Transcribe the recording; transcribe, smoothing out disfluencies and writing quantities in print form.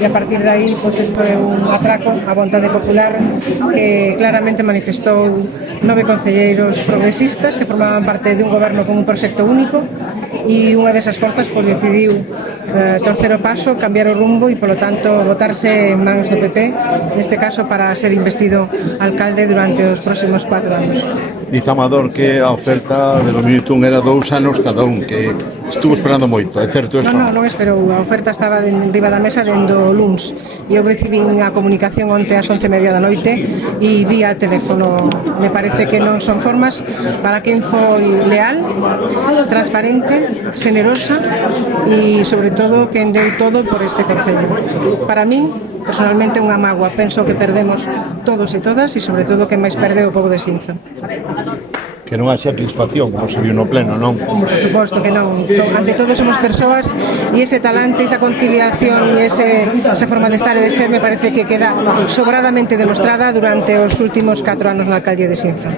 e a partir de aí, pois isto é un atraco á vontade popular que claramente manifestou 9 concelleiros progresistas que formaban parte de un goberno con un proxecto único, e unha desas forzas pois decidiu torcer o paso, cambiar o rumbo e polo tanto botarse en mans do PP, neste caso para ser investido alcalde durante os próximos 4 anos. Diz Amador que a oferta de do Minuto era 2 anos cada un, que estuvo esperando moito, é certo eso? Non esperou, a oferta estaba riba da mesa dendo luns e eu recibín a comunicación onte ás 11:30 da noite e vía teléfono. Me parece que non son formas para quen foi leal, transparente, generosa e sobre todo quen deu todo por este concello. Para min, personalmente, unha mágoa. Penso que perdemos todos e todas e sobre todo que máis perde o pobo de Xinzo. Que non haxa crispación, como se viu no pleno, non? Por suposto que non. Ante todo somos persoas e ese talante, esa conciliación e esa forma de estar e de ser me parece que queda sobradamente demostrada durante os últimos 4 anos na alcaldía de Xinzo.